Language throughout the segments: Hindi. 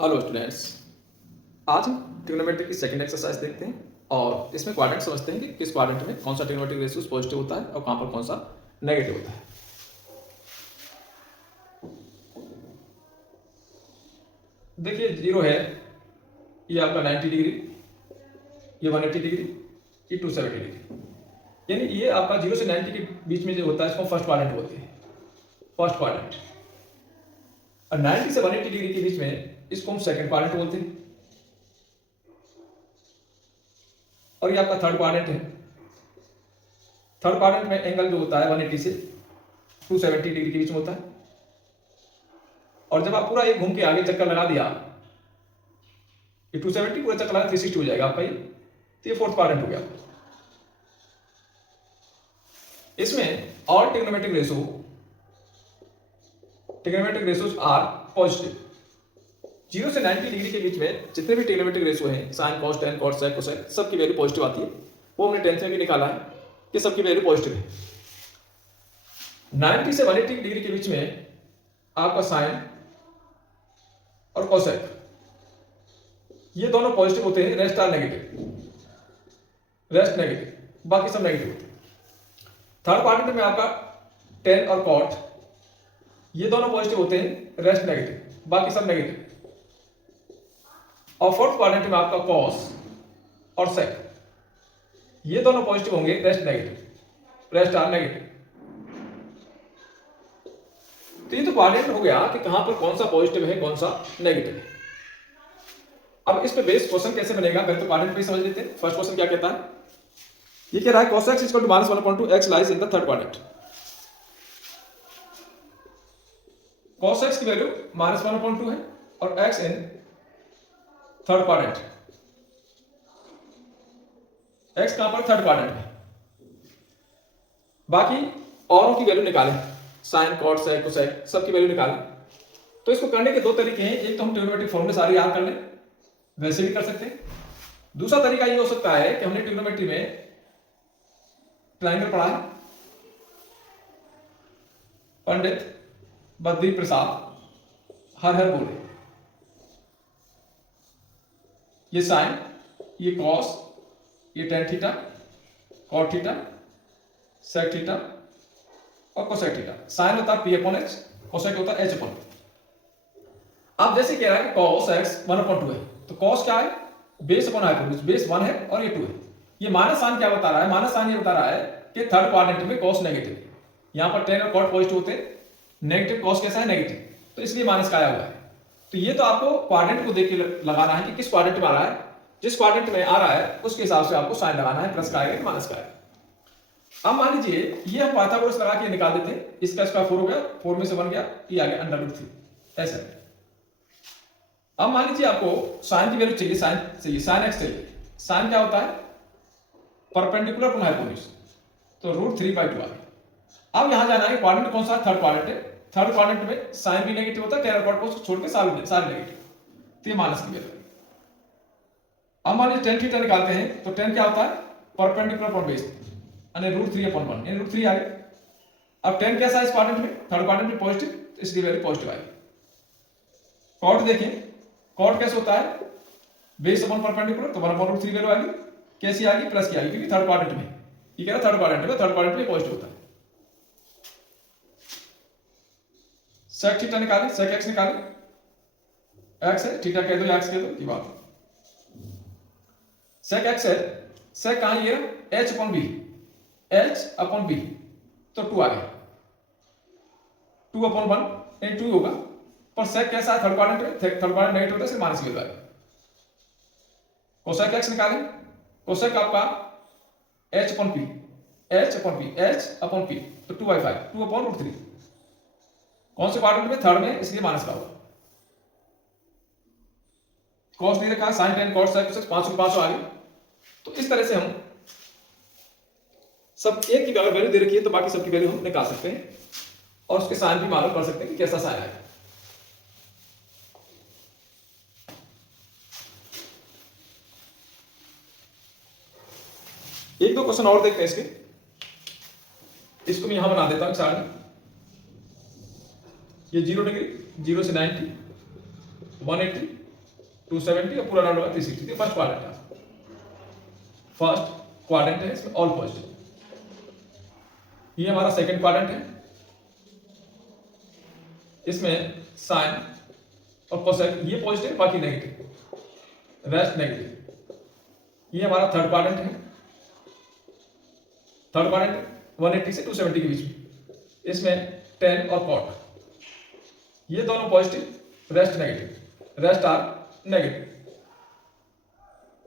Hello students. आज हम ट्रिग्नोमेट्री की सेकंड एक्सरसाइज देखते हैं और इसमें क्वाड्रेंट समझते हैं कि किस क्वाड्रेंट में कौन सा ट्रिग्नोमेट्रिक रेशियो पॉजिटिव होता है और कहाँ पर कौन सा नेगेटिव होता है। देखिए, जीरो है, ये आपका 90 डिग्री, ये 180 डिग्री, ये 270 डिग्री, यानी ये आपका 0 से 90 के बीच में जो होता है इसको फर्स्ट क्वाड्रेंट बोलते हैं। First quadrant. और 90 से 180 डिग्री के बीच में इसको हम सेकंड क्वाड्रेंट बोलते हैं। और ये आपका थर्ड क्वाड्रेंट है। थर्ड क्वाड्रेंट में एंगल जो होता है 180 से 270 डिग्री के बीच में होता है। और जब आप पूरा एक घूम के आगे चक्कर लगा दिया, ये 270 पूरा चक्कर लगा 360 हो जाएगा आपका ये, तो ये फोर्थ क्वाड्रेंट हो गया। इसमें all trigonometric ratios are positive. 0 से 90 डिग्री के बीच में जितने भी ट्रिग्नोमेट्रिक रेशियो हैं, sine, cos, tan, cot, sec, cosec, सबकी वैल्यू पॉजिटिव आती है। वो हमने टेंथ में भी निकाला है कि सबकी वैल्यू पॉजिटिव है। 90 से 180 डिग्री के बीच में आपका साइन और कोसेक ये दोनों पॉजिटिव होते हैं, rest are negative. Rest negative, बाकी सब नेगेटिव होते हैं। थर्ड क्वाड्रेंट में आपका टेन और कॉट ये दोनों पॉजिटिव होते हैं, रेस्ट नेगेटिव, बाकी सब नेगेटिव। और फोर्थ क्वाड्रेंट में आपका कॉस और सेक ये दोनों पॉजिटिव होंगे, rest negative, rest are negative. तो ये तो क्वाड्रेंट हो गया कि कहां पर कौन सा पॉजिटिव है कौन सा नेगेटिव है। अब इस पे बेस क्वेश्चन कैसे बनेगा, पहले तो क्वाड्रेंट पे समझ लेते हैं। फर्स्ट क्वेश्चन क्या कहता है, ये कह रहा है cos x equal to -1/2 x lies in the third quadrant. cos x की वैल्यू -1/2 है और x in third quadrant. x कहां पर, थर्ड क्वाड्रेंट में। बाकी औरों की वैल्यू निकालें, साइन, कॉट, सेक, कोसेक सबकी वैल्यू निकालें। तो इसको करने के दो तरीके हैं, एक तो हम ट्रिग्नोमेट्रिक फॉर्मूले सारे याद कर लें, वैसे भी कर सकते हैं। दूसरा तरीका ये हो सकता है कि हमने ट्रिग्नोमेट्री में ट्राइंगल पढ़ा है, पंडित बद्री प्रसाद हर हर बोले। ये साइन, ये कॉस, ये tan theta, cot theta, sec theta और कोसेक थीटा। साइन होता है p/h, कोसेक होता है h/। अब जैसे कह रहा है कि cos x 1/2 है, तो cos क्या है, बेस अपॉन हाइपोटेन्यूज, बेस 1 है और ये 2 है। ये माइनस साइन क्या बता रहा है, माइनस साइन ये बता रहा है कि थर्ड क्वाड्रेंट में cos नेगेटिव है। यहां पर टेन और कॉट पॉजिटिव होते हैं, नेगेटिव cos कैसा है, नेगेटिव, तो इसलिए माइनस का आया हुआ है। तो ये तो आपको क्वाड्रेंट को देख के लगाना है कि किस क्वाड्रेंट में आ रहा है। जिस क्वाड्रेंट में आ रहा है उसके हिसाब से आपको साइन लगाना है, प्लस का आएगा कि माइनस का आएगा। अब मान लीजिए ये हम पाइथागोरस लगा के निकाल देते हैं, इसका स्क्वायर 4 हो गया, 4 में से 1 गया, ये आ गया √3 ऐसा। अब मान लीजिए आपको साइन की वैल्यू चाहिए, साइन चाहिए, साइन एक्स चाहिए। साइन क्या होता है, परपेंडिकुलर टू हाइपोटेन्यूज, तो √3/2 आ गया। अब यहां जाना है क्वाड्रेंट कौन सा, थर्ड क्वाड्रेंट है। थर्ड क्वाड्रेंट में साइन भी नेगेटिव होता है, टेन और कॉट को छोड़ के सारे नेगेटिव, तो ये माइनस की वैल्यू। अब मान लीजिए टेन थीटा निकालते हैं, तो टेन क्या होता है, परपेंडिकुलर अपॉन बेस, यानी √3/1, यानी √3 आ गया। अब टेन कैसा है इस क्वाड्रेंट में, थर्ड क्वाड्रेंट में पॉजिटिव, इसलिए वैल्यू पॉजिटिव आएगी। कॉट देखें, कॉट कैसे होता है, बेस अपॉन परपेंडिकुलर, तो 1/√3 वैल्यू आएगी। कैसी आएगी, प्लस की आएगी, क्योंकि थर्ड क्वाड्रेंट में, ये कह रहा थर्ड क्वाड्रेंट में, थर्ड क्वाड्रेंट में पॉजिटिव होता है। सेक थीटा निकालें, सेक एक्स निकालें, एक्स है, थीटा कह दो या एक्स कह दो, की बात। सेक एक्स है, सेक कहां, ये h/b, h/b, तो 2 आ गया, 2/1 यानी 2 होगा। पर सेक कैसा है, थर्ड क्वाड्रेंट में, थर्ड क्वाड्रेंट नेगेटिव होता है, सिर्फ माइनस की वैल्यू आएगी। कोसेक एक्स निकालें, कोसेक आपका h/p, तो 2/5, 2/√3। कौन से क्वाड्रेंट में, थर्ड में, इसलिए माइनस का होगा। कॉस नहीं रखा, sign, ten, cot, sec, cosec 5 आ गए। तो इस तरह से हम सब एक की अगर वैल्यू दे रखी है तो बाकी सबकी वैल्यू हम निकाल सकते हैं और उसके साइन भी मालूम कर सकते हैं कि कैसा साइन आएगा। एक दो क्वेश्चन और देखते हैं इसके, इसको मैं यहां बना देता हूं चार्ट में। ये 0 डिग्री, 0 से 90, 180, 270 और पूरा राउंड होगा 360। फर्स्ट क्वाड्रेंट है, फर्स्ट क्वाड्रेंट है, इसमें ऑल पॉजिटिव। ये हमारा सेकंड क्वाड्रेंट है, इसमें साइन और कोसेक ये पॉजिटिव बाकी नेगेटिव, रेस्ट नेगेटिव। ये हमारा थर्ड क्वाड्रेंट है, थर्ड क्वाड्रेंट 180 से 270 के बीच में, इसमें टेन और कॉट ये दोनों positive, rest negative, rest are negative.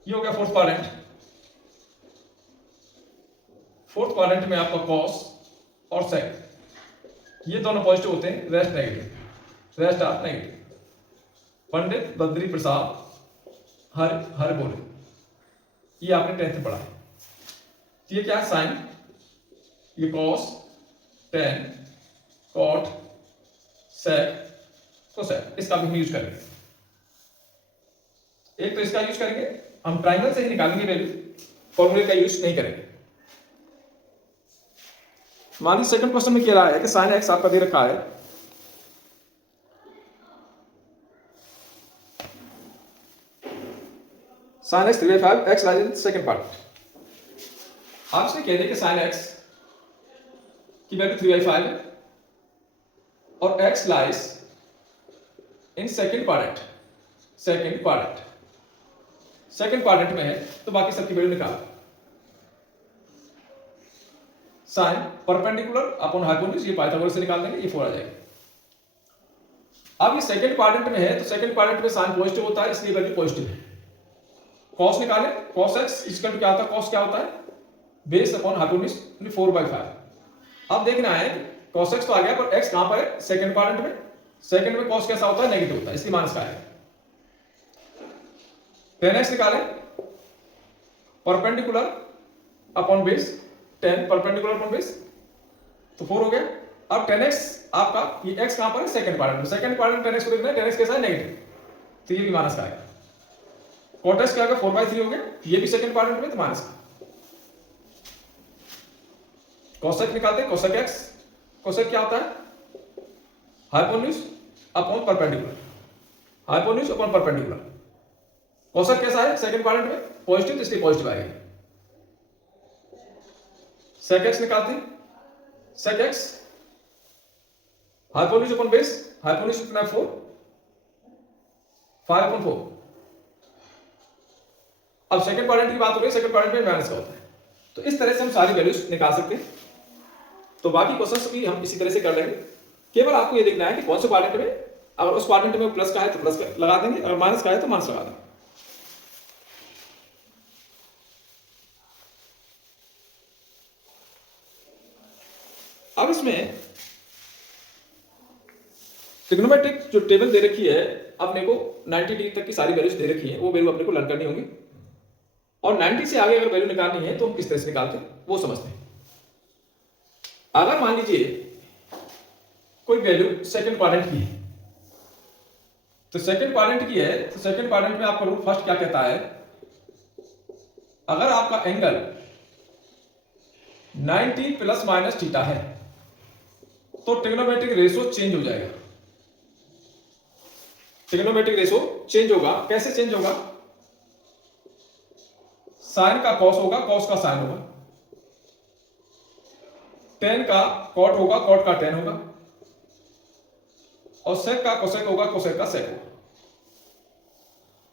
ये हो गया फोर्थ क्वाड्रेंट। फोर्थ क्वाड्रेंट में आपका कॉस और सेक ये दोनों पॉजिटिव होते हैं, rest negative, rest are negative. Pandit Badri Prasad हर बोले, ये आपने 10th में पढ़ा है। तो ये क्या है, साइन, ये cos, tan, cot, sec, cosec, इसका भी हम यूज करेंगे। एक तो इसका यूज करेंगे, हम ट्राइंगल से ही निकालेंगे वैल्यू, फॉर्मूले का यूज नहीं करेंगे। मान लीजिए सेकंड क्वेश्चन में कह रहा है कि साइन एक्स आपका दे रखा है, sine x 3/5, x lies in second part. आपसे कह दें कि साइन एक्स की वैल्यू 3/5 है और x lies in second quadrant, second quadrant, second quadrant में है तो बाकी सबकी वैल्यू निकाल। साइन परपेंडिकुलर अपॉन हाइपोटेन्यूज, ये पाइथागोरस से निकाल देंगे, ये 4 आ जाएगा। अब ये सेकंड क्वाड्रेंट में है तो सेकंड क्वाड्रेंट में साइन पॉजिटिव होता है, इसलिए वैल्यू पॉजिटिव है। कॉस निकाले, कॉस एक्स इक्वल टू क्या होता है, कॉस क्या होता है, बेस अपॉन हाइपोटेन्यूज 4/5। अब देखना है कॉस एक्स तो आ गया, पर एक्स कहां पर है, सेकंड क्वाड्रेंट में। सेकंड में कॉस कैसा होता है, नेगेटिव होता है, इसलिए माइनस का है। टेन एक्स निकाले, perpendicular upon base, 10 perpendicular upon base तो 4 हो गया। अब 10x आपका ये x कहां पर है, सेकंड क्वाड्रेंट में। सेकंड क्वाड्रेंट 10x को देखना है, 10x कैसा है, नेगेटिव, तो ये भी माइनस का आएगा। cot x क्या होगा, 4/3 हो गया, ये भी सेकंड क्वाड्रेंट में तो माइनस का। cosec निकालते हैं, cosec x, cosec क्या होता है, hypotenuse upon perpendicular, hypotenuse upon perpendicular. cosec कैसा है, सेकंड क्वाड्रेंट में पॉजिटिव, इसलिए पॉजिटिव आएगा। sec x निकालते हैं, sec x hypotenuse upon base, hypotenuse कितना है 4, 5/4। अब सेकंड क्वाड्रेंट की बात हो रही है, सेकंड क्वाड्रेंट में माइनस का होता है, तो इस तरह से हम सारी वैल्यूज निकाल सकते हैं। तो बाकी क्वेश्चंस भी हम इसी तरह से कर लेंगे। केवल आपको ये देखना है कि कौन से क्वाड्रेंट में, अगर उस क्वाड्रेंट में प्लस का है तो प्लस लगा देंगे, अगर माइनस का है तो माइनस लगा देंगे। अब इसमें ट्रिग्नोमेट्रिक जो टेबल दे रखी है, अपने को 90 डिग्री तक की सारी वैल्यूज दे रखी है, वो वैल्यू अपने को लर्न करनी होगी। और 90 से आगे अगर वैल्यू निकालनी है तो हम किस तरह से निकालते हैं वो समझते हैं। अगर मान लीजिए कोई वैल्यू सेकंड क्वाड्रेंट की है, तो सेकंड क्वाड्रेंट की है, तो सेकंड क्वाड्रेंट में आपका रूल फर्स्ट क्या कहता है, अगर आपका एंगल 90 प्लस माइनस थीटा है तो ट्रिग्नोमेट्रिक रेशियो चेंज हो जाएगा। ट्रिग्नोमेट्रिक रेशियो चेंज होगा, कैसे चेंज होगा, साइन का कॉस होगा, कॉस का साइन होगा, टेन का कॉट होगा, कॉट का टेन होगा, और सेक का कोसेक होगा, कोसेक का सेक होगा।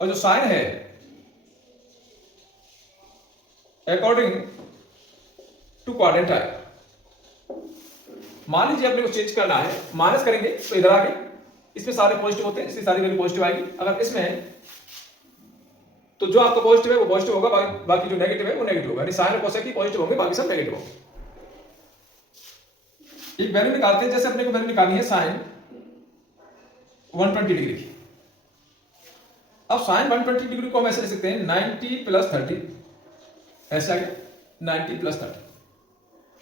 और जो साइन है अकॉर्डिंग टू क्वाड्रेंट आएगा। मान लीजिए अपने को चेंज करना है, माइनस करेंगे तो इधर आगे, इसमें सारे पॉजिटिव होते हैं, इसलिए सारी वैल्यू पॉजिटिव आएगी। अगर इसमें है तो जो आपका पॉजिटिव है वो पॉजिटिव होगा, बाकी जो नेगेटिव है वो नेगेटिव होगा। यानी साइन और कोसेक की पॉजिटिव होंगे, बाकी सब नेगेटिव होंगे। एक वैल्यू निकालते हैं, जैसे अपने को वैल्यू निकालनी है साइन 120 डिग्री की। अब साइन 120 डिग्री को हम ऐसे लिख सकते हैं 90 प्लस 30, ऐसे आ गया 90 प्लस 30।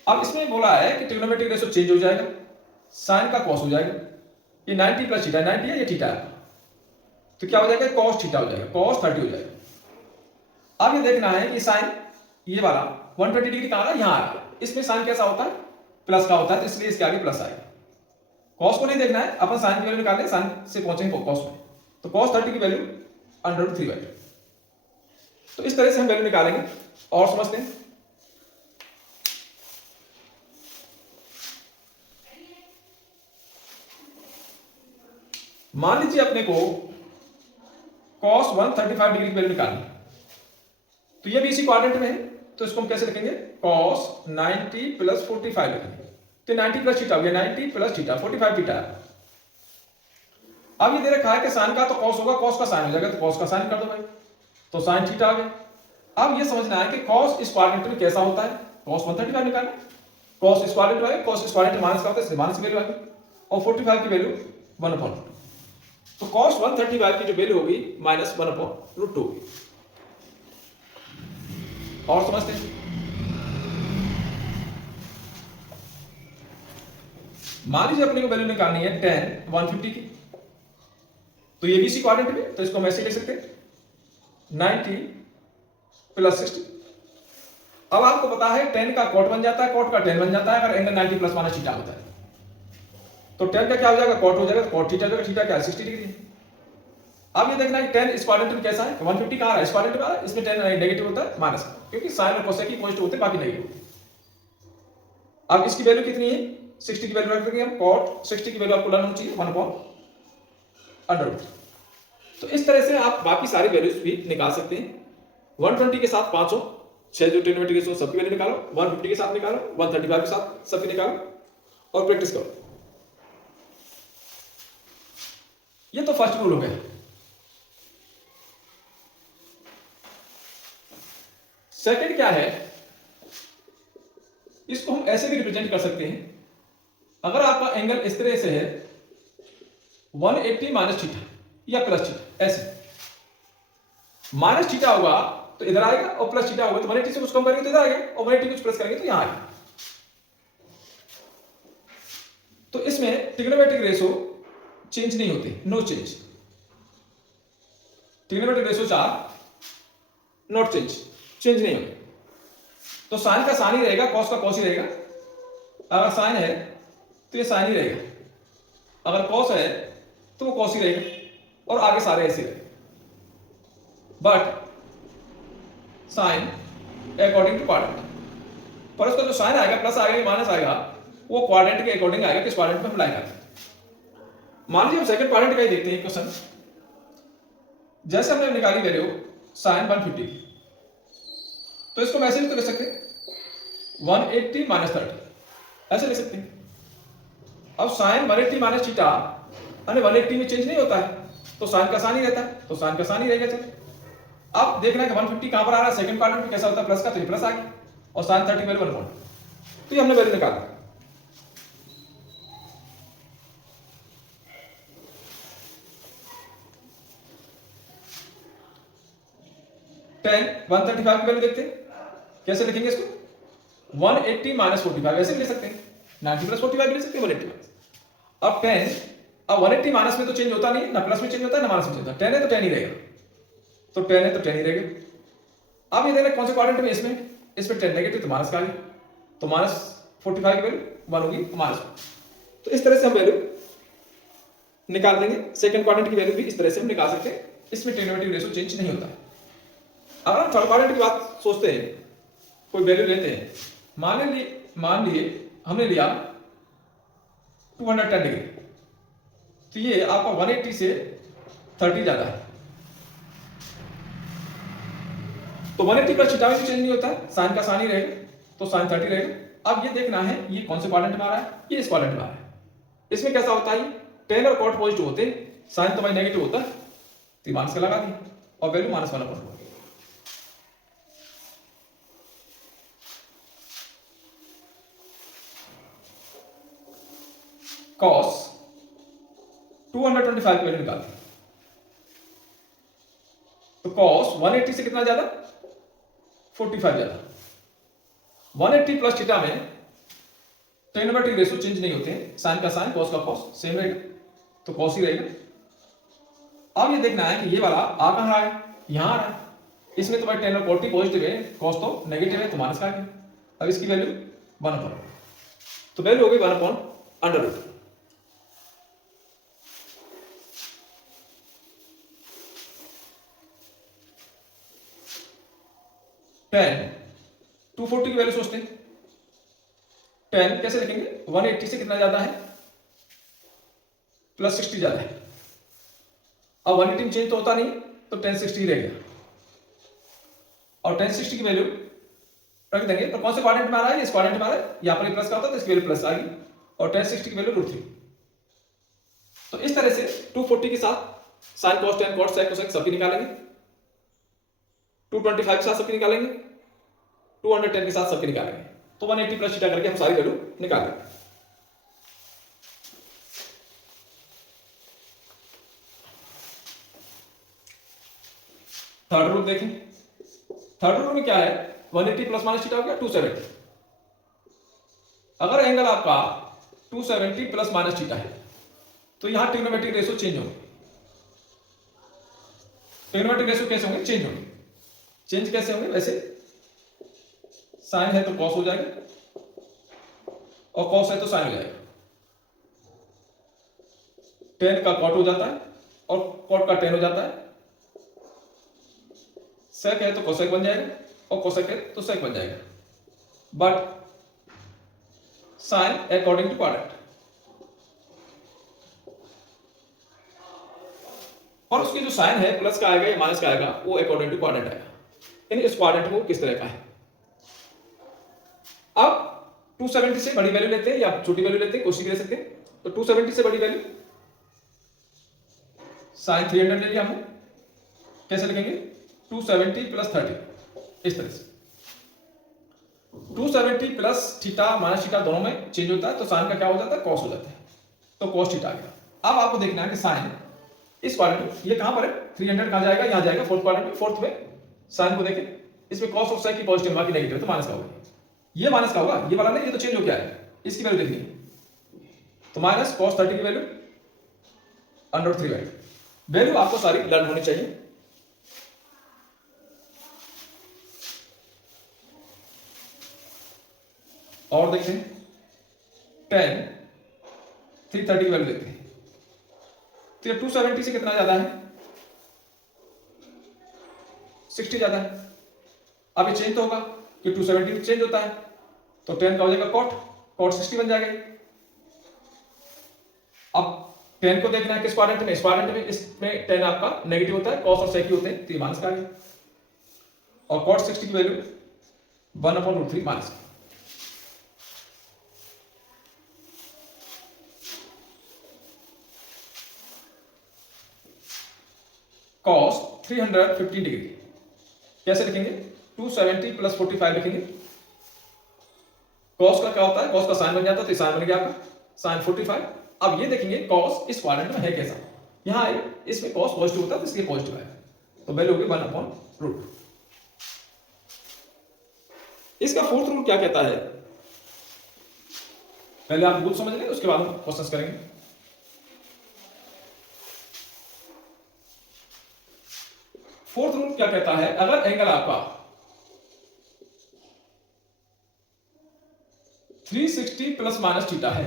अब इसमें बोला है कि ट्रिग्नोमेट्रिक रेशियो चेंज हो जाएगा, साइन का कॉस हो जाएगा, ये 90 प्लस थीटा, 90 है ये थीटा है, तो क्या हो जाएगा, कॉस थीटा हो जाएगा, कॉस 30 हो जाएगा। अब ये देखना है कि साइन ये वाला 120 डिग्री कहां आ रहा है, यहां आ रहा है, इसमें साइन कैसा होता है, प्लस का होता है, तो इसलिए इसके आगे प्लस आएगा। कॉस को नहीं देखना है, अपन साइन की वैल्यू निकालने, साइन से पहुंचेंगे कॉस में, तो कॉस 30 की वैल्यू √3/2। तो इस तरह से हम वैल्यू निकालेंगे और समझते हैं। मान लीजिए अपने को cos 135 डिग्री की वैल्यू निकालनी, तो ये भी इसी क्वाड्रेंट में है, तो इसको हम कैसे लिखेंगे, cos 90 प्लस 45 लिखेंगे। तो 90 प्लस थीटा हो गया, 90 प्लस थीटा 45 थीटा है। अब ये दे रखा है कि साइन का तो cos होगा, cos का साइन हो जाएगा, तो cos का साइन कर दो भाई, तो साइन थीटा आ गया। अब ये समझना है कि cos इस क्वाड्रेंट में कैसा होता है, cos 135 निकालना, cos इस क्वाड्रेंट में, cos इस क्वाड्रेंट माइनस का होता है, माइनस की वैल्यू आ गई, और 45 की वैल्यू 1/2। तो cos 135 की जो वैल्यू होगी -1/√2 होगी। और समझते हैं, मान लीजिए अपने को वैल्यू निकालनी है tan 150 की, तो ये भी इसी क्वाड्रेंट में, तो इसको हम ऐसे लिख सकते हैं 90 प्लस 60। अब आपको पता है tan का cot बन जाता है, cot का tan बन जाता है अगर एंगल 90 प्लस माइनस थीटा होता है। तो tan का क्या हो जाएगा, cot हो जाएगा, तो cot थीटा हो जाएगा, थीटा क्या है 60 डिग्री है। अब ये देखना है tan इस क्वाड्रेंट में कैसा है, 150 कहां आ रहा है, इस क्वाड्रेंट में आ रहा है, इसमें tan नेगेटिव होता है माइनस, क्योंकि साइन और कोसेक की पॉजिटिव होते हैं, बाकी नेगेटिव होते हैं। अब इसकी वैल्यू कितनी है, 60 की वैल्यू रख देंगे हम, cot 60 की वैल्यू आपको लेना चाहिए 1/√3। तो इस तरह से आप बाकी सारी वैल्यूज भी निकाल सकते हैं। 120 के साथ 5 हो, 6 जो टेन रेशो सबकी वैल्यू निकालो, 150 के साथ निकालो, 135 के साथ सबकी निकालो और प्रैक्टिस करो। ये तो फर्स्ट रूल हो गया। सेकंड क्या है, इसको हम ऐसे भी रिप्रेजेंट कर सकते हैं, अगर आपका एंगल इस तरह से है 180 माइनस थीटा या प्लस थीटा, ऐसे माइनस थीटा होगा तो इधर आएगा और प्लस थीटा होगा तो 180 से कुछ कम करेंगे तो इधर आएगा और 180 कुछ प्लस करेंगे तो यहां आएगा। तो इसमें ट्रिग्नोमेट्रिक रेशो चेंज नहीं होते, no change. Trigonometric ratio 4 not change, change नहीं होते। तो साइन का साइन ही रहेगा, कॉस का कॉस ही रहेगा। अगर साइन है तो ये साइन ही रहेगा, अगर कॉस है तो वो कॉस ही रहेगा और आगे सारे ऐसे रहेंगे। But sign according to quadrant, पर उसका जो साइन आएगा प्लस आएगा माइनस आएगा वो क्वाड्रेंट के अकॉर्डिंग आएगा, किस क्वाड्रेंट में हम अप्लाई करते हैं। मान लीजिए हम सेकंड क्वाड्रेंट का ही देखते हैं क्वेश्चन। जैसे हमने निकाली वैल्यू साइन 150 की, तो इसको हम ऐसे भी तो लिख सकते हैं 180 माइनस 30, ऐसे लिख सकते हैं। अब साइन 180 माइनस थीटा 180 में चेंज नहीं होता है, तो साइन का साइन ही रहता है, तो साइन का साइन ही रहेगा। चलिए अब देखना है कि 150 कहां पर आ रहा है, सेकंड क्वाड्रेंट में कैसा होता है, प्लस का, तो ये प्लस आ गया और साइन 30 वैल्यू 1, तो ये हमने वैल्यू निकाला। tan 135 की वैल्यू देखते हैं, कैसे लिखेंगे इसको, 180 माइनस 45 ऐसे भी लिख सकते हैं, 90 प्लस 45 भी लिख सकते हैं 180 माइनस। अब tan, अब 180 माइनस में तो चेंज होता नहीं, ना प्लस में चेंज होता है ना माइनस में चेंज होता है, tan है तो tan ही रहेगा, तो tan है तो tan ही रहेगा। अब ये देखना कौन से क्वाड्रेंट में, इसमें tan नेगेटिव तो माइनस का है, तो माइनस 45 की वैल्यू 1 होगी माइनस। तो इस तरह से हम वैल्यू निकाल देंगे। सेकंड क्वाड्रेंट की वैल्यू भी इस तरह से हम निकाल सकते हैं, इसमें ट्रिग्नोमेट्रिक रेशो चेंज नहीं होता है। अगर हम थर्ड क्वाड्रेंट की बात सोचते हैं, कोई वैल्यू लेते हैं, मान लिए हमने लिया 210 डिग्री, तो ये आपका 180 से 30 ज्यादा है, तो 180 प्लस थीटा में चेंज नहीं होता है, साइन का साइन ही रहेगा, तो साइन 30 रहेगा। अब ये देखना है ये कौन से क्वाड्रेंट में आ रहा है, ये इस क्वाड्रेंट में आ रहा है। इसमें कैसा होता है, tan और cot पॉजिटिव होते हैं, साइन तो भाई नेगेटिव होता है, तो माइनस का लगा दिया और वैल्यू -1/2। cos 225 की वैल्यू निकाल दी, तो cos 180 से कितना ज्यादा, 45 ज्यादा। 180 प्लस थीटा में ट्रिग्नोमेट्रिक रेशो चेंज नहीं होते हैं, साइन का साइन कॉस का कॉस सेम रहेगा, तो कॉस ही रहेगा। अब ये देखना है कि ये वाला आ कहां रहा है, यहां आ रहा है, इसमें तो भाई tan और cot पॉजिटिव है, कॉस तो नेगेटिव है, तो माइनस का आ गया। अब इसकी वैल्यू 1/, तो वैल्यू हो गई 1/√2। 10 240 की वैल्यू सोचते हैं। 10 कैसे लिखेंगे, 180 से कितना ज्यादा है, प्लस 60 ज्यादा है। अब 180 में चेंज तो होता नहीं, तो 1060 रह गया, और 1060 की वैल्यू रख देंगे। तो कौन से क्वाड्रेंट में आ रहा है, इस क्वाड्रेंट में आ रहा है, यहां पर प्लस का होता है तो इसकी वैल्यू प्लस आ गई, और 1060 की वैल्यू √3। तो इस तरह से 240 के साथ sine cos tan cos sec cosec सबकी निकालेंगे, 225 के साथ सबकी निकालेंगे, 210 के साथ सबकी निकालेंगे। तो 180 प्लस थीटा करके हम सारी वैल्यू निकाल लेंगे। थर्ड रूल देखें। थर्ड रूल में क्या है, 180 प्लस माइनस थीटा हो गया 270। अगर एंगल आपका 270 प्लस माइनस थीटा है तो यहां ट्रिग्नोमेट्रिक रेशियो चेंज होंगे। ट्रिग्नोमेट्रिक रेशियो कैसे होंगे, चेंज होंगे। चेंज कैसे होंगे, वैसे साइन है तो कॉस हो जाएगा, और कॉस है तो साइन हो जाएगा। टेन का कॉट हो जाता है, और कॉट का टेन हो जाता है। सेक है तो कोसेक बन जाएगा, और कोसेक है तो सेक बन जाएगा। But sign according to quadrant, और उसकी जो साइन है प्लस का आएगा या माइनस का आएगा, वो अकॉर्डिंग टू क्वाड्रेंट आएगा। यानी इस क्वाड्रेंट को किस तरह का है। अब 270 से बड़ी वैल्यू लेते हैं या छोटी वैल्यू लेते हैं, कोशिश ले सकते हैं। तो 270 से बड़ी वैल्यू साइन 300 ले लिया हमने। कैसे लिखेंगे, 270 प्लस 30, इस तरह से। 270 प्लस थीटा माइनस थीटा दोनों में चेंज होता है, तो साइन का क्या हो जाता है, कॉस हो जाता है। तो कॉस थीटा आ गया। अब आपको देखना है कि साइन इस क्वाड्रेंट में, ये कहां पर है, 300 कहां जाएगा, यहां जाएगा फोर्थ क्वाड्रेंट में। फोर्थ में साइन को देखें, इसमें कॉस ऑफ साइन की पॉजिटिव बाकी नेगेटिव, तो माइनस का होगा। ये माइनस का होगा, ये वाला नहीं, ये तो चेंज हो गया है। इसकी वैल्यू देखनी है, तो माइनस कॉस 30 की वैल्यू √3 वैल्यू। वैल्यू आपको सारी लर्न होनी चाहिए। और देखते हैं 10 330 की वैल्यू देखते हैं। तो 270 से कितना ज्यादा है, 60 ज्यादा है। अब ये चेंज तो होगा कि 270 में चेंज होता है, तो 10 का हो जाएगा कॉट, कॉट 60 बन जाएगा। अब 10 को देखना है किस क्वाड्रेंट में, इस क्वाड्रेंट में। इसमें 10 आपका नेगेटिव होता है, कॉस और सेक होते हैं, तो ये माइनस का है। और कॉट 60 की वैल्यू 1/√3 माइनस। कॉस 315 डिग्री कैसे लिखेंगे, 270 प्लस 45 लिखेंगे। कॉस का क्या होता है, कॉस का साइन बन जाता है, तो साइन बन गया आपका साइन 45। अब ये देखेंगे कॉस इस क्वाड्रेंट में है कैसा। यहां आए, इसमें कॉस पॉजिटिव होता है, तो इसलिए पॉजिटिव है, तो वैल्यू होगी 1/√। इसका फोर्थ रूल क्या कहता है, पहले आप रूल समझ लें, उसके बाद हम क्वेश्चंस करेंगे। फोर्थ रूल क्या कहता है, अगर एंगल आपका 360 प्लस माइनस थीटा है,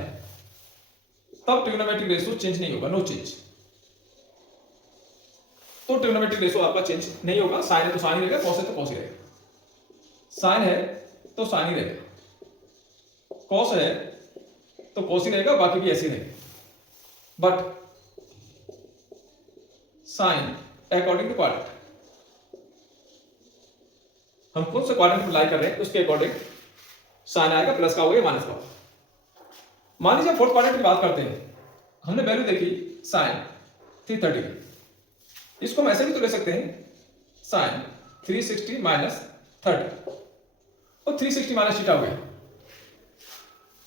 तब ट्रिग्नोमेट्रिक रेशियो चेंज नहीं होगा, नो चेंज। तो ट्रिग्नोमेट्रिक रेशियो आपका चेंज नहीं होगा। साइन है तो साइन ही रहेगा, कॉस है तो कॉस ही रहेगा। साइन है तो साइन ही रहेगा, कॉस है तो कॉस ही रहेगा, बाकी भी ऐसे ही रहेगा। But sign according to quadrant, हम कौन से क्वाड्रेंट में लाई कर रहे हैं उसके अकॉर्डिंग साइन आएगा, प्लस का होगा या माइनस का होगा। मान लीजिए फोर्थ क्वाड्रेंट की बात करते हैं, हमने वैल्यू देखी साइन 330। इसको हम ऐसे भी तो ले सकते हैं, साइन 360 माइनस 30, और 360 माइनस थीटा हो गया।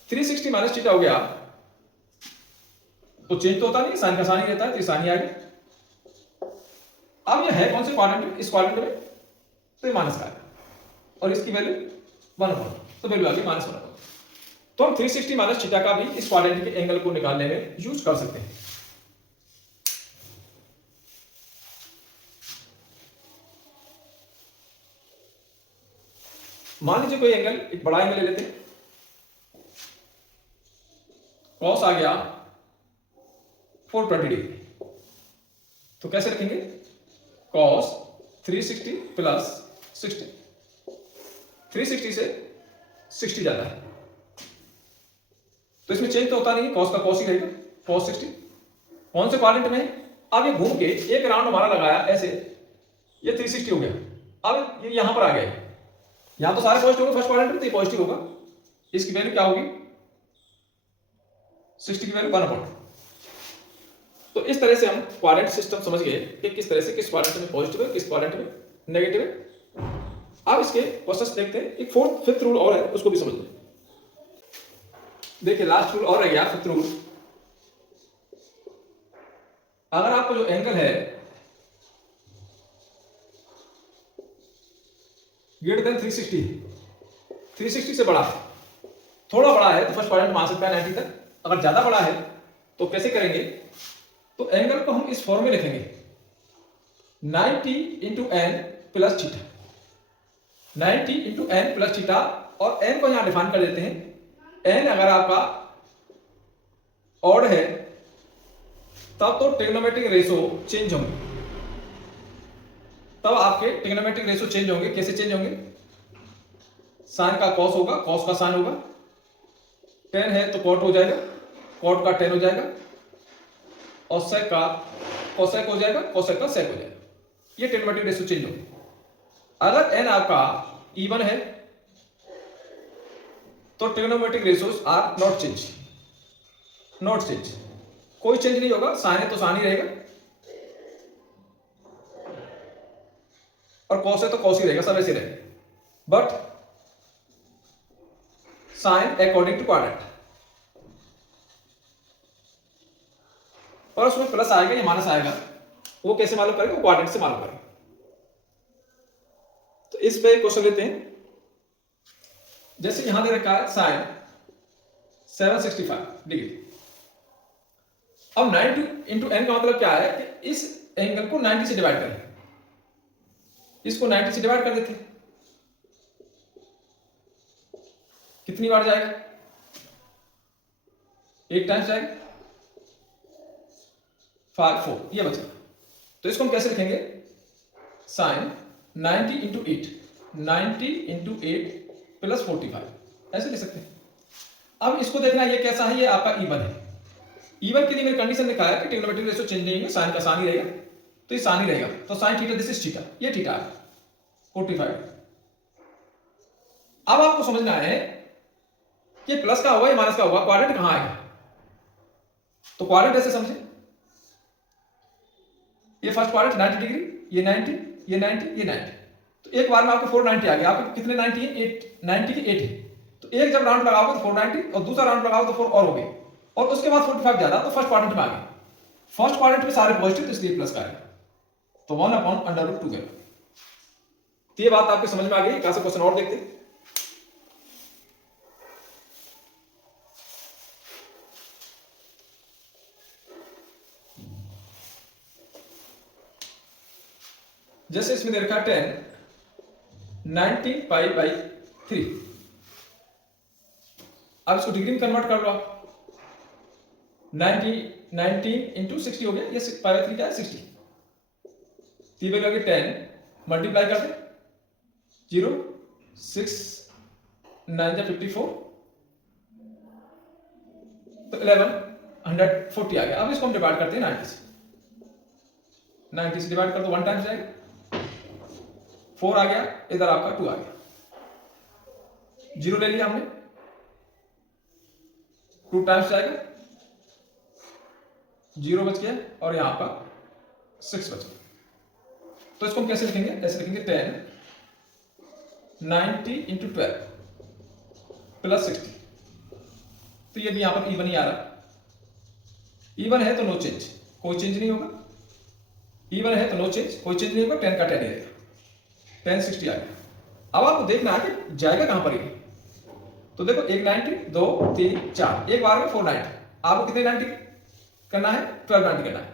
360 माइनस थीटा हो गया तो चेंज तो होता नहीं, साइन का साइन ही रहता है, तो साइन ही आ गया। अब ये है कौन से क्वाड्रेंट में, इस क्वाड्रेंट में, तो ये माइनस का है, और इसकी वैल्यू 1/, तो वैल्यू आ गई -1/। तो हम 360 माइनस थीटा का भी इस क्वाड्रेंट के एंगल को निकालने में यूज कर सकते हैं। मान लीजिए कोई एंगल, एक बड़ा एंगल ले लेते हैं, कॉस आ गया 420 डिग्री, तो कैसे रखेंगे, कॉस 360 प्लस 60, 360 से 60 ज्यादा है, तो इसमें चेंज तो होता नहीं, कॉस का कॉस ही रहेगा, कॉस 60। कौन से क्वाड्रेंट में है? अब ये घूम के एक राउंड हमारा लगाया ऐसे, ये 360 हो गया। अब ये यहां पर आ गया, यहां तो सारे पॉजिटिव होंगे फर्स्ट क्वाड्रेंट में, तो ये पॉजिटिव होगा। इसकी वैल्यू क्या होगी? 60 की वैल्यू 1/2। तो इस तरह से हम क्वाड्रेंट सिस्टम समझ गए कि किस तरह से किस क्वाड्रेंट में पॉजिटिव है, किस क्वाड्रेंट में नेगेटिव है। अब इसके क्वेश्चंस देखते हैं। एक फोर्थ फिफ्थ रूल और है, उसको भी समझ लें। देखिए लास्ट रूल और रह गया, फिफ्थ रूल। अगर आपका जो एंगल है ग्रेटर देन 360 से बड़ा, थोड़ा बड़ा है तो फर्स्ट क्वाड्रेंट में आ सकता है 90 तक। अगर ज्यादा बड़ा है तो कैसे करेंगे? तो एंगल को हम इस फॉर्म में लिखेंगे 90 into n plus theta, 90 into n plus theta. और एन को यहां डिफाइन कर देते हैं। एन अगर आपका ऑड है तब तो ट्रिग्नोमेट्रिक रेशो चेंज होंगे, तब आपके ट्रिग्नोमेट्रिक रेशो चेंज होंगे। कैसे चेंज होंगे? साइन का कॉस होगा, कॉस का साइन होगा। टेन है तो कॉट हो जाएगा, कॉट का टेन हो जाएगा, और सेक का कोसेक हो जाएगा, कोसेक का सेक हो जाएगा। ये ट्रिग्नोमेट्रिक रेशो चेंज होंगे। अगर एन आपका इवन है तो trigonometric ratios are not change, not change, कोई चेंज नहीं होगा। साइन है तो साइन ही रहेगा, और कॉस है तो कॉस ही रहेगा, सब ऐसे रहेगा। But sign according to quadrant, और उसमें प्लस आएगा या माइनस आएगा, वो कैसे मालूम करेंगे? वो क्वाड्रेंट से मालूम करेंगे। तो इस पे क्वेश्चन लेते हैं। जैसे यहां दे रखा है साइन 765 डिग्री। अब 90 इंटू एन का मतलब क्या है कि इस एंगल को 90 से डिवाइड करें, इसको 90 से डिवाइड कर देते हैं। कितनी बार जाएगा? एक टाइम्स जाएगा, 5 4 ये बचा। तो इसको हम कैसे लिखेंगे? साइन 90 इंटू 8, 90 इंटू 8 प्लस 45, ऐसे लिख सकते हैं। अब इसको देखना ये कैसा है, ये आपका इवन है। इवन के लिए मेरी कंडीशन लिखा है कि ट्रिग्नोमेट्रिक रेशो चेंज नहीं है, साइन का साइन ही रहेगा, तो ये साइन ही रहेगा। तो sine theta this is theta, ये थीटा है 45। अब आपको समझना है कि प्लस का हुआ या माइनस का हुआ, क्वाड्रेंट कहां आएगा? तो क्वाड्रेंट ऐसे समझे, ये फर्स्ट क्वाड्रेंट 90 डिग्री, ये 90, ये 90, ये 90। तो एक बार में आपको 490 आ गया। आपके कितने 90 है? 8, 90 के 8 है। तो एक जब राउंड लगाओगे तो 490, और दूसरा राउंड लगाओगे तो 4 और हो गए, और उसके बाद 45 ज्यादा, तो फर्स्ट क्वाड्रेंट में आ गए। फर्स्ट क्वाड्रेंट में सारे पॉजिटिव, तो इसलिए प्लस का है, तो 1/√2 गया। तो ये बात आपके समझ में आ गई। कैसे क्वेश्चन और देखते हैं। जैसे इसमें दे रखा 10 90 पाई बाई 3। अब इसको डिग्री में कन्वर्ट कर लो आप। 19 इंटू 60 हो गया, ये पाई बाई 3 क्या है? 60। 3 करके 10 मल्टीप्लाई कर दे, 0 6 9 54, तो 1140 आ गया। अब इसको हम डिवाइड करते हैं 90 से। 90 से डिवाइड कर दो, 1 टाइम्स जाएगा, 4 आ गया, इधर आपका 2 आ गया, 0 ले लिया हमने, 2 टाइम्स जाएगा, 0 बच गया, और यहां पर 6 बच गया। तो इसको हम कैसे लिखेंगे? ऐसे लिखेंगे 10 90 इंटू 12 प्लस 60। तो ये भी यहां पर इवन ही आ रहा। इवन है तो नो चेंज, कोई चेंज नहीं होगा। इवन है तो नो चेंज, कोई चेंज नहीं होगा। 10 का 10 ही रहेगा, 10 60 आ गया। अब आपको देखना है कि जाएगा कहां पर ये। तो देखो 1 90, 2 3 4, एक बार में 490। आपको कितने 90 करना है? 1290 करना है।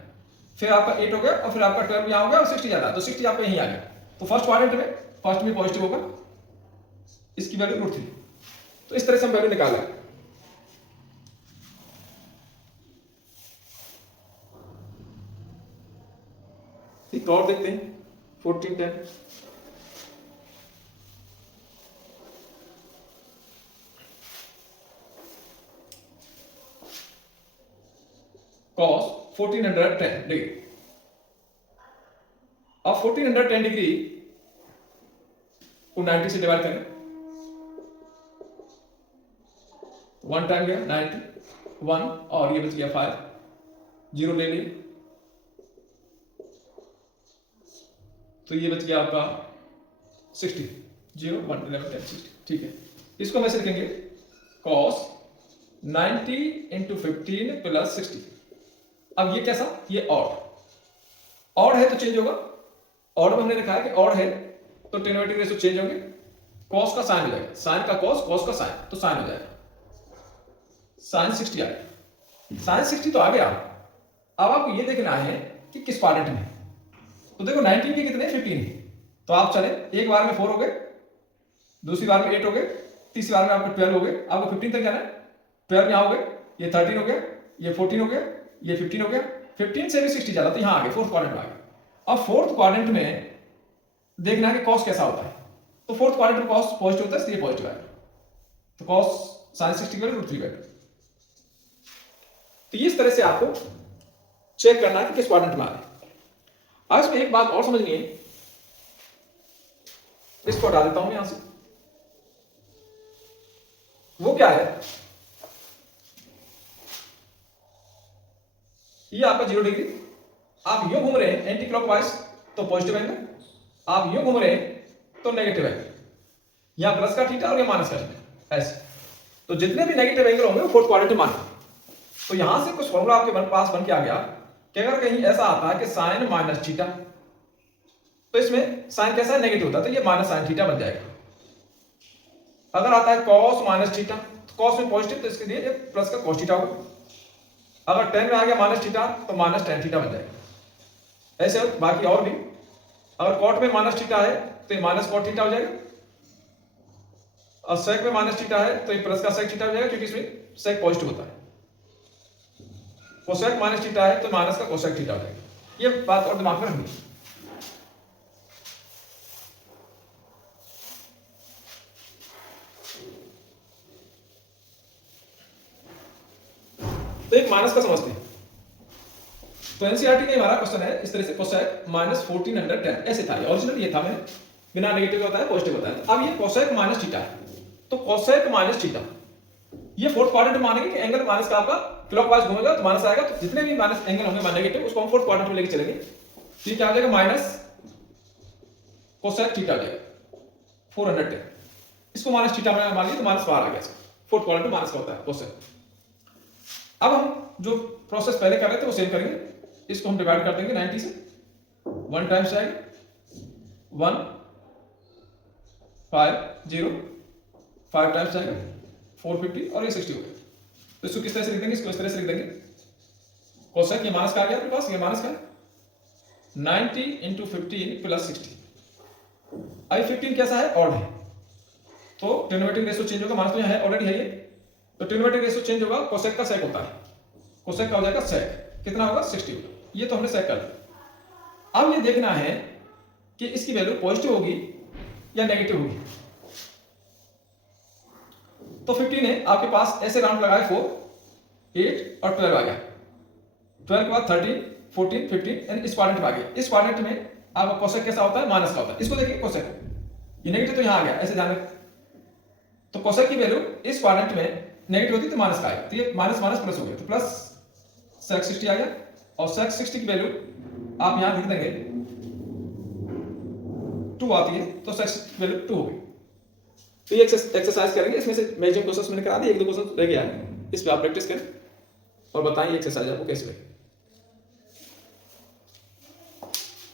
फिर आपका 8 हो गया, और फिर आपका 12 यहां हो गया, और 60 ज्यादा, तो 60 आपका यहीं आ गया। तो फर्स्ट क्वाड्रेंट में फर्स्ट में पॉजिटिव होगा, इसकी वैल्यू √3। तो इस तरह से हम वैल्यू निकाल लें। एक और देखते हैं 14 10। 1410 डिग्री। अब 1410 डिग्री को 90 से डिवाइड करें, 1 टाइम गया 90, 1 और ये बच गया 5, 0 ले लिए तो ये बच गया आपका 60, 0 1 11 10 60। ठीक है, इसको हम ऐसे लिखेंगे cos 90 इंटू 15 प्लस 60। अब ये कैसा, ये ऑड है तो चेंज होगा, ऑड में हमने लिखा है कि ऑड है तो टेनोवेटिव रेशियो चेंज होंगे, कॉस का साइन हो जाएगा, साइन का कॉस, कॉस का साइन, तो साइन हो जाएगा, साइन 60 आ गया। साइन 60 तो आ गया। अब आपको ये देखना है कि किस क्वाड्रेंट में, तो देखो 19 के कितने 15, तो आप चले एक बार में 4 हो गए, दूसरी बार में 8 हो गए, तीसरी बार में आपको 12 हो गए, आपको 15 तक जाना है, 12 यहाँ हो गए, ये 13 हो गया, ये 14 हो गया, ये 15 हो गया, 15 से भी 60 ज्यादा, तो यहाँ आ गए, फोर्थ क्वाड्रेंट में आ गए। अब फोर्थ क्वाड्रेंट में देखना है कि कॉस कैसा होता है, तो फोर्थ क्वाड्रेंट में कॉस पॉजिटिव होता है, इसलिए पॉजिटिव आएगा, तो कॉस साइन 60 की वैल्यू √3। तो इस तरह से आपको चेक करना है कि किस क्वाड्रेंट में आ रहे हैं। आज में एक बात और समझनी है, इसको हटा देता हूं यहां से, वो क्या है, ये आपका 0 डिग्री, आप यूं घूम रहे हैं एंटी क्लॉकवाइज तो पॉजिटिव एंगल, आप यूं घूम रहे हैं तो नेगेटिव एंगल, यहां प्लस का थीटा और यहां माइनस का थीटा, ऐसे। तो जितने भी नेगेटिव एंगल होंगे वो फोर्थ क्वाड्रेंट में मानना। तो यहां से कुछ फॉर्मूला आपके पास बन के आ गया कि अगर कहीं ऐसा आता है कि साइन माइनस थीटा, तो इसमें साइन कैसा है, नेगेटिव होता है, तो ये माइनस साइन थीटा बन जाएगा। अगर आता है कॉस माइनस थीटा, तो कॉस में पॉजिटिव, तो इसके लिए प्लस का कॉस थीटा होगा। अगर 10 में आ गया माइनस थीटा तो माइनस tan थीटा बन जाएगा। ऐसे बाकी और भी, अगर कॉट में माइनस थीटा है तो ये माइनस कॉट थीटा हो जाएगा, और सेक में माइनस थीटा है तो ये प्लस का सेक थीटा हो जाएगा, क्योंकि इसमें सेक पॉजिटिव होता है। कोसेक माइनस थीटा है तो माइनस का कोसेक थीटा हो जाएगा। ये बात और दिमाग में रखनी। तो एक माइनस का समझते हैं, तो एनसीईआरटी में हमारा क्वेश्चन है इस तरह से, कोसेक माइनस 1410 ऐसे था, ओरिजिनल ये था, मैंने बिना नेगेटिव होता है पॉजिटिव होता है। अब ये कोसेक माइनस थीटा है, तो कोसेक माइनस थीटा ये फोर्थ क्वाड्रेंट में मानेंगे कि एंगल माइनस का आपका क्लॉकवाइज घूमेगा तो माइनस आएगा, तो जितने भी माइनस एंगल होंगे नेगेटिव उसको हम फोर्थ क्वाड्रेंट में लेके चलेंगे। तो ये क्या आ जाएगा, माइनस कोसेक थीटा आ जाएगा 410, इसको माइनस थीटा में मान लिया तो माइनस बाहर आ गया, फोर्थ क्वाड्रेंट में माइनस का होता है कोसेक। अब हम जो प्रोसेस पहले कर रहे थे वो सेम करेंगे, इसको हम डिवाइड कर देंगे 90 से, 1 टाइम्स आएगा 1 5 0, 5 टाइम्स आएगा 450 और ये 60 हो गया। तो इसको किस तरह से लिख देंगे, इसको इस तरह से लिख देंगे, कोसेक ये माइनस का आ गया आपके पास, ये माइनस का 90 इंटू 15 प्लस 60। अब 15 कैसा है, ऑड है, तो टेनोवेटिव रेशियो चेंज होगा, माइनस तो यहाँ है ऑलरेडी है ये, तो टेनोवेटिव रेशियो चेंज होगा, कोसेक का सेक होता है, कोसेक का हो जाएगा सेक, कितना होगा 60 होगा, ये तो हमने सेक कर लिया। अब ये देखना है कि इसकी वैल्यू पॉजिटिव होगी या नेगेटिव होगी। तो 15 है आपके पास, ऐसे राउंड लगाए 4 8 और 12 आ गया, 12 के बाद 13 14 15 यानी इस क्वाड्रेंट में आ गया। इस क्वाड्रेंट में आपका कोसेक कैसा होता है, माइनस का होता है। इसको देखिए कोसेक, ये नेगेटिव तो यहां आ गया, ऐसे ध्यान रखें, तो कोसेक की वैल्यू इस क्वाड्रेंट में नेगेटिव होती तो माइनस का आएगा, तो ये माइनस माइनस प्लस हो गया, तो प्लस सेक 60 आ गया, और सेक 60 की वैल्यू आप यहां लिख देंगे 2 आती है, तो सेक 60 की वैल्यू 2 हो गई। तो ये एक्सरसाइज करेंगे, इसमें से मैक्सिमम क्वेश्चन मैंने करा दिए, 1-2 क्वेश्चन रह गया है, इस पे आप प्रैक्टिस करें और बताएं ये एक्सरसाइज आपको कैसे लगे।